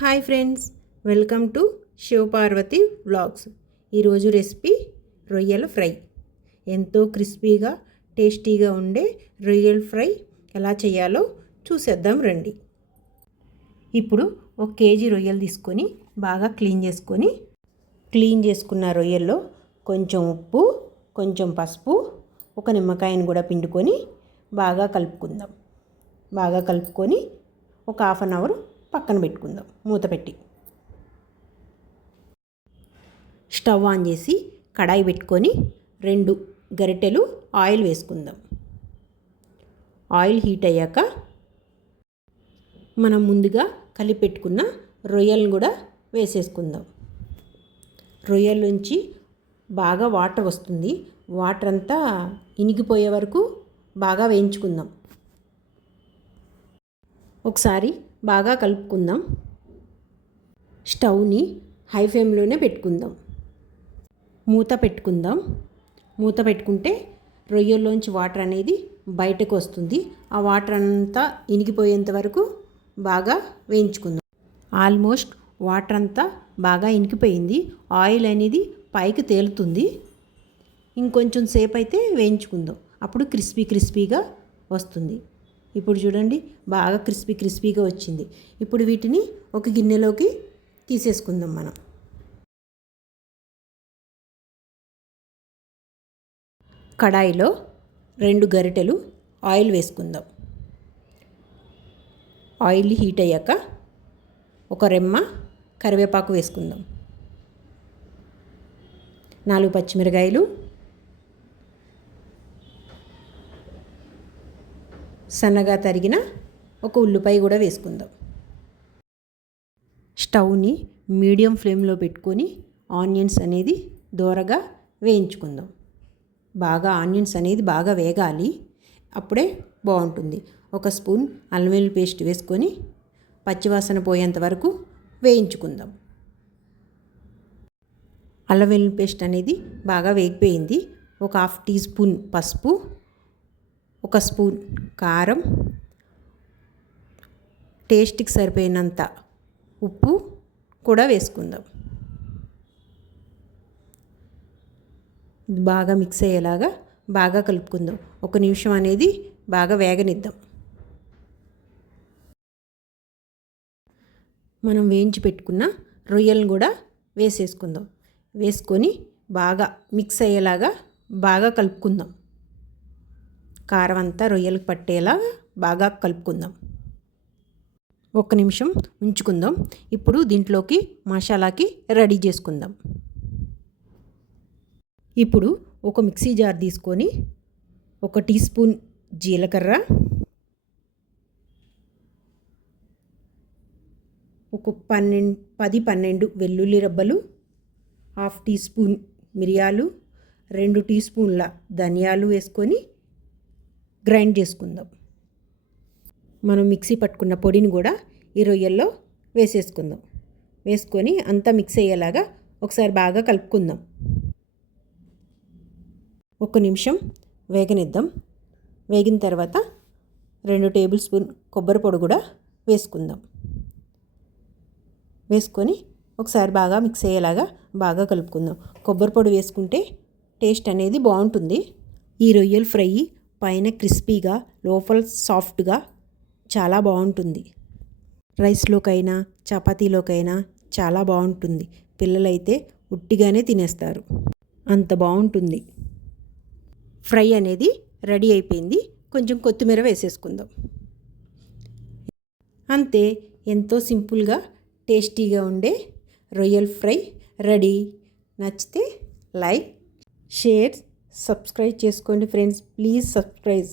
Hi friends, welcome to Shivaparvati vlogs. ఈరోజు recipe రొయ్యల fry. ఎంతో క్రిస్పీగా టేస్టీగా ఉండే రొయ్యల ఫ్రై ఎలా చేయాలో చూసేద్దాం రండి. ఇప్పుడు 1 కేజీ రొయ్యలు తీసుకొని బాగా క్లీన్ చేసుకున్న రొయ్యల్లో కొంచెం ఉప్పు, కొంచెం పసుపు, ఒక నిమ్మకాయను కూడా పిండుకొని బాగా కలుపుకొని ఒక హాఫ్ అన్ అవర్ పక్కన పెట్టుకుందాం మూత పెట్టి. స్టవ్ ఆన్ చేసి కడాయి పెట్టుకొని 2 గరిటెలు ఆయిల్ వేసుకుందాం. ఆయిల్ హీట్ అయ్యాక మనం ముందుగా కలిపి పెట్టుకున్న రొయ్యలను కూడా వేసేసుకుందాం. రొయ్యల నుంచి బాగా వాటర్ వస్తుంది. వాటర్ అంతా ఇనిగిపోయే వరకు బాగా వేయించుకుందాం. ఒకసారి బాగా కలుపుకుందాం. స్టవ్ని హై ఫ్లేమ్లోనే పెట్టుకుందాం. మూత పెట్టుకుంటే రొయ్యల్లోంచి వాటర్ అనేది బయటకు వస్తుంది. ఆ వాటర్ అంతా ఇనిగిపోయేంత వరకు బాగా వేయించుకుందాం. ఆల్మోస్ట్ వాటర్ అంతా బాగా ఇనికిపోయింది. ఆయిల్ అనేది పైకి తేలుతుంది. ఇంకొంచెం సేపు అయితే వేయించుకుందాం. అప్పుడు క్రిస్పీగా వస్తుంది. ఇప్పుడు చూడండి, బాగా క్రిస్పీగా వచ్చింది. ఇప్పుడు వీటిని ఒక గిన్నెలోకి తీసేసుకుందాం. మనం కడాయిలో 2 గరిటెలు ఆయిల్ వేసుకుందాం. ఆయిల్ హీట్ అయ్యాక ఒక రెమ్మ కరివేపాకు వేసుకుందాం. 4 పచ్చిమిరకాయలు, సన్నగా తరిగిన ఒక ఉల్లిపాయ కూడా వేసుకుందాం. స్టవ్ని మీడియం ఫ్లేమ్లో పెట్టుకొని ఆనియన్స్ అనేది దోరగా వేయించుకుందాం. ఆనియన్స్ అనేది బాగా వేగాలి. అప్పుడే బాగుంటుంది. 1 స్పూన్ అల్లం వెల్లుల్లి పేస్ట్ వేసుకొని పచ్చివాసన పోయేంత వరకు వేయించుకుందాం. అల్లం వెల్లుల్లి పేస్ట్ అనేది బాగా వేగిపోయింది. ఒక 1/2 టీ స్పూన్ పసుపు, 1 స్పూన్ కారం, టేస్ట్కి సరిపోయినంత ఉప్పు కూడా వేసుకుందాం. బాగా మిక్స్ అయ్యేలాగా బాగా కలుపుకుందాం. 1 నిమిషం అనేది బాగా వేగనిద్దాం. మనం వేయించి పెట్టుకున్న రొయ్యలను కూడా వేసేసుకుందాం. వేసుకొని బాగా మిక్స్ అయ్యేలాగా బాగా కలుపుకుందాం. కారం అంతా రొయ్యలకు పట్టేలా బాగా కలుపుకుందాం. 1 నిమిషం ఉంచుకుందాం. ఇప్పుడు దీంట్లోకి మసాలాకి రెడీ చేసుకుందాం. ఇప్పుడు ఒక మిక్సీ జార్ తీసుకొని 1 టీ స్పూన్ జీలకర్ర, ఒక 10-12 వెల్లుల్లి రబ్బలు, 1/2 టీ స్పూన్ మిరియాలు, 2 టీ స్పూన్ల ధనియాలు వేసుకొని గ్రైండ్ చేసుకుందాం. మనం మిక్సీ పట్టుకున్న పొడిని కూడా ఈ రొయ్యల్లో వేసేసుకుందాం. వేసుకొని అంతా మిక్స్ అయ్యేలాగా ఒకసారి బాగా కలుపుకుందాం. 1 నిమిషం వేగనిద్దాం. వేగిన తర్వాత 2 టేబుల్ స్పూన్ కొబ్బరి పొడి కూడా వేసుకుందాం. వేసుకొని ఒకసారి బాగా మిక్స్ అయ్యేలాగా బాగా కలుపుకుందాం. కొబ్బరి పొడి వేసుకుంటే టేస్ట్ అనేది బాగుంటుంది. ఈ రొయ్యల ఫ్రై పైన క్రిస్పీగా, లోపల సాఫ్ట్గా చాలా బాగుంటుంది. రైస్లోకైనా చపాతీలోకైనా చాలా బాగుంటుంది. పిల్లలైతే ఉట్టిగానే తినేస్తారు. అంత బాగుంటుంది. ఫ్రై అనేది రెడీ అయిపోయింది. కొంచెం కొత్తిమీర వేసేసుకుందాం. అంతే, ఎంతో సింపుల్గా టేస్టీగా ఉండే రొయ్యల ఫ్రై రెడీ. నచ్చితే లైక్, షేర్, సబ్స్క్రైబ్ చేసుకోండి ఫ్రెండ్స్. Please subscribe.